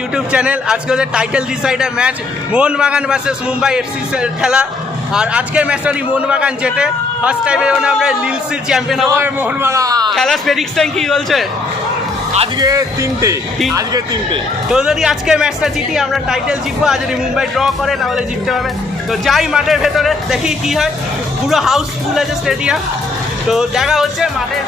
YouTube channel. আজকে ওদের title decider match Mohun Bagan versus Mumbai FC খেলা। আর আজকের ম্যাচটা মোহনবাগান জেতে ফার্স্ট টাইমে আমরা লিলসির চ্যাম্পিয়ন হবো। মোহনবাগান খেলার প্রেডিকশন কি বলছে? আজকে তিনটে। তো যদি আজকে ম্যাচটা জিতি আমরা টাইটেল জিতবো, আর যদি মুম্বাই ড্র করে তাহলে জিততে হবে। তো যাই মাঠের ভেতরে দেখি কি হয়। পুরো হাউসফুল আছে স্টেডিয়াম। তো দেখা হচ্ছে মাঠের।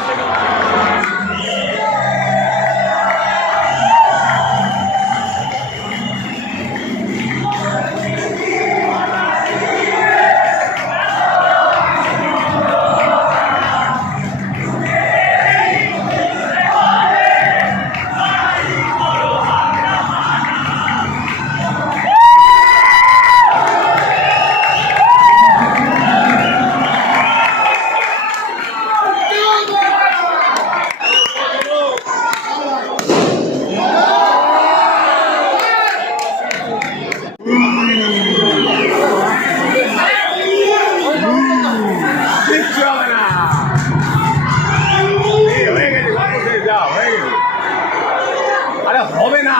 আরে হবে না।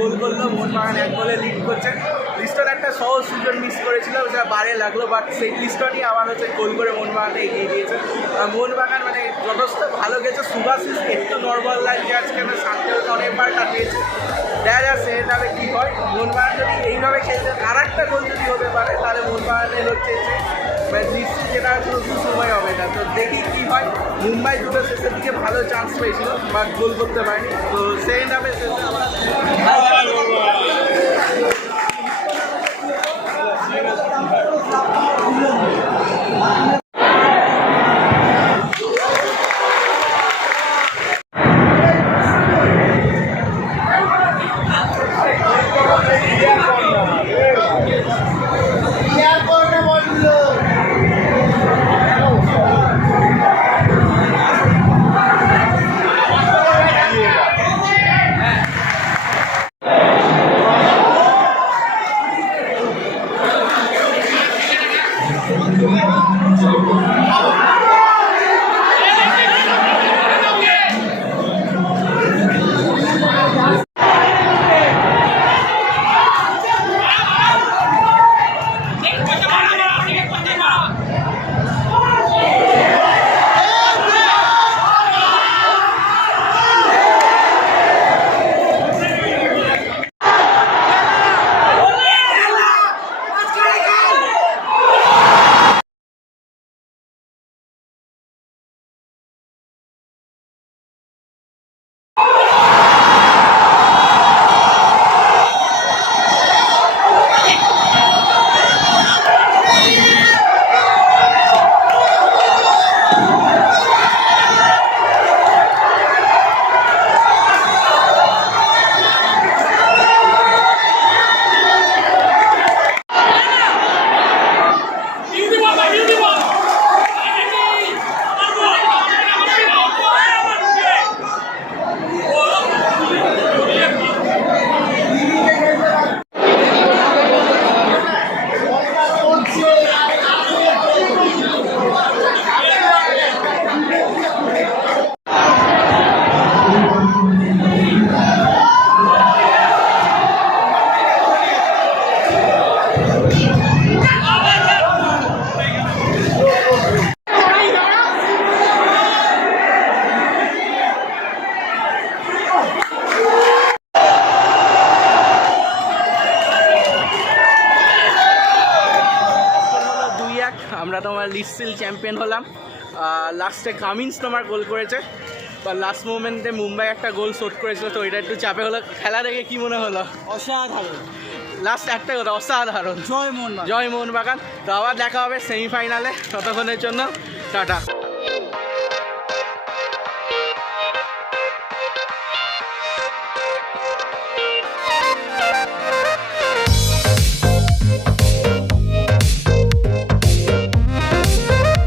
গোল করলো, মোহনবাগান 1 গোলে লিড করছে। লিস্টন একটা সহজ সুযোগ মিস করেছিল, সেটা বারে লাগলো, বাট সেই লিস্টনই আবার গোল করে মোহনবাগানকে এগিয়ে দিয়েছে। মোহনবাগান যথেষ্ট ভালো গেছে। সুভাশিস একটু নর্মাল লাগছে আজকে, শান্তিতে অনেকবার কাটিয়েছে। দেখা যাচ্ছে এটাতে কী হয়। মোহনবাগান যদি এইভাবে খেলতে আর একটা গোল যদি হতে পারে তাহলে মোহনবাগানের হচ্ছে নিশ্চিত যেটা একটু সময় হবে না। তো দেখি কী হয়। মুম্বাই দুটো শেষের দিকে ভালো চান্স পেয়েছিল, বাট গোল করতে পারেনি। তো সেকেন্ড হাফে শেষে আবার স্টিল চ্যাম্পিয়ন হলাম। লাস্টে কামিন্স তোমার গোল করেছে, বা লাস্ট মোমেন্টে মুম্বাই একটা গোল শোট করেছিল, তো এটা একটু চাপে হলো। খেলা দেখে কি মনে হলো? অসাধারণ, লাস্ট একটা কথা, অসাধারণ। জয় মোহনবাগান। জয় মোহনবাগান। তো আবার দেখা হবে সেমিফাইনালে, ততক্ষণের জন্য টাটা।